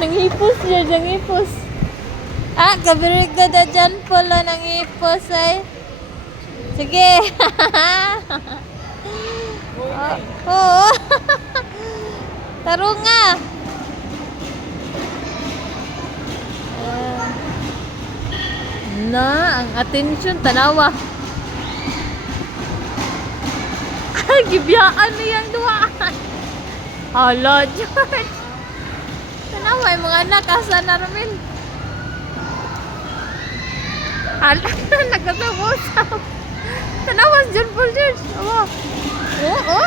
Nangipos siya, nangipos. Ah, kabirigda na dyan pala nangipos ay. Sige. Oo. Taro nga. Ayan. Na, ang attention, tanawa. Ay, gibiyaan niyang duwaan. Hala, George. Tanawa yung mga anak, asa na ramin. Hala, nagkasabosap. Tanawas, John Paul, George. Oo, oo.